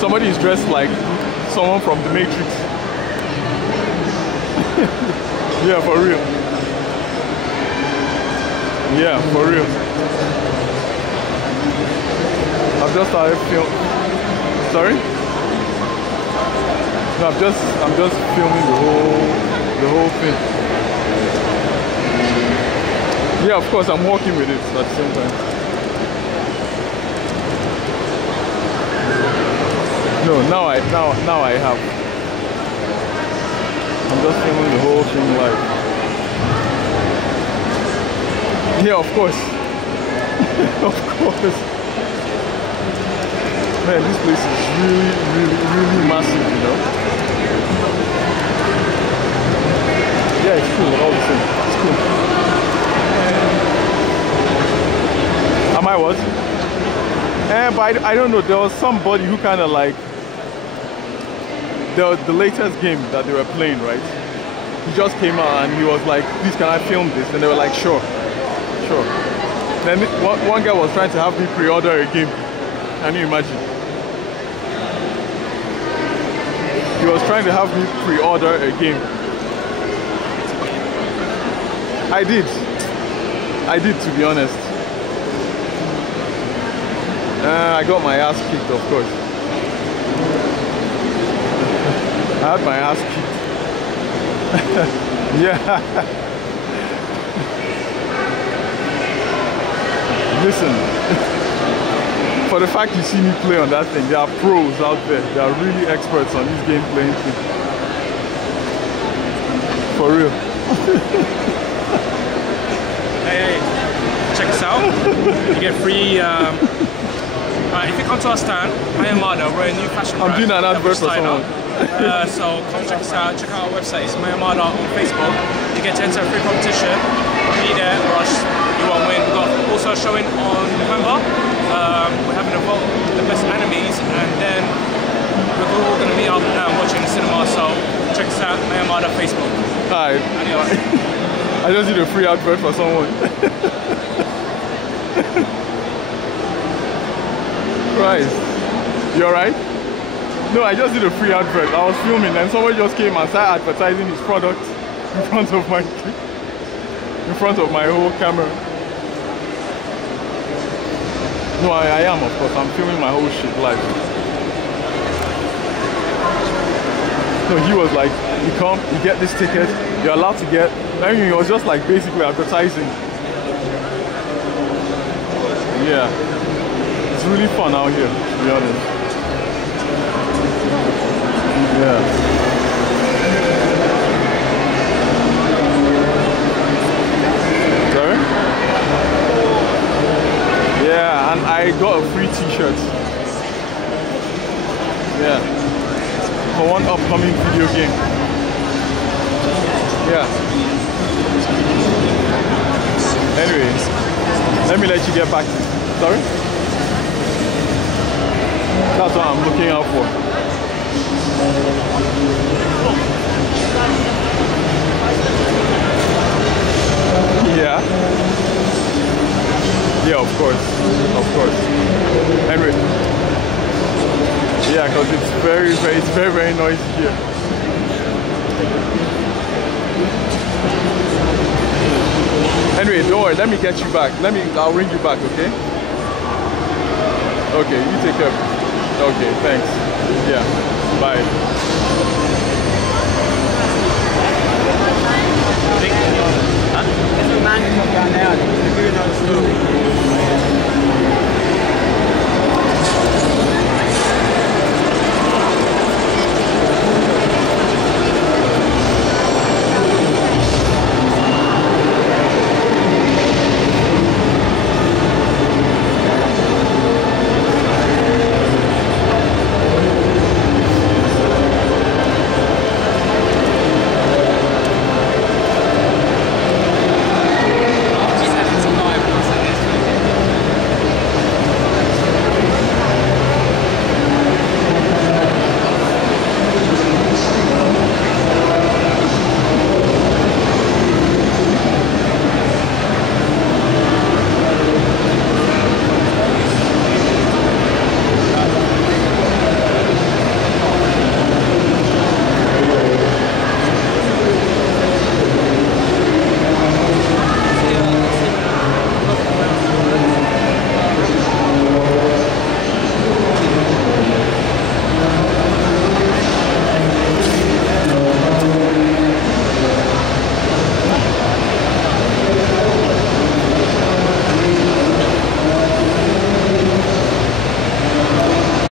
Somebody is dressed like someone from the Matrix. Yeah, for real. Yeah, for real. I've just started filming. Sorry? No, I'm just filming the whole thing. Yeah, of course, I'm working with it at the same time. No, now I have. I'm just filming the whole thing live. Yeah, of course. Of course. Man, this place is really massive, you know. Yeah, it's cool, all the same. It's cool. Am I what? But I don't know, there was somebody who kind of like, the latest game that they were playing, right? He just came out and he was like, please can I film this? And they were like, sure. Then one guy was trying to have me pre-order a game. Can you imagine? He was trying to have me pre-order a game. I did, to be honest. I got my ass kicked, of course. I had my ass kicked. Yeah. Listen, for the fact you see me play on that thing, there are pros out there. They are really experts on this game playing thing. For real. Hey, check us out. You get free. If you come to our stand, Maya Mada, we're a new fashion brand. I'm doing an advert for someone. So come check us out. Check out our website. It's Maya Mada on Facebook. You get to enter a free competition. Be there, rush. You won't win. We've got also a showing on November. We're having a vote the best animes, and then we're all going to be out now watching the cinema. So check us out, Maya Mada Facebook. Alright. I just did a free advert for someone. Christ. You alright? No, I just did a free advert. I was filming and somebody just came and started advertising his product in front of my whole camera. No, I am, of course. I'm filming my whole shit live. No, he was like, you come, you get this ticket, you're allowed to get. I mean, it was just like basically advertising. Yeah. It's really fun out here, to be honest. Yeah. Sorry? Yeah, and I got a free t-shirt. Yeah. For one upcoming video game. Yeah. Anyway, let me let you get back to it. Sorry? That's what I'm looking out for. Yeah. Yeah, of course. Of course. Anyway. Yeah, because it's very noisy here. Anyway, don't worry, let me get you back. I'll ring you back, okay? Okay, you take care. Okay, thanks. Yeah, bye. There's a man down there doing that story.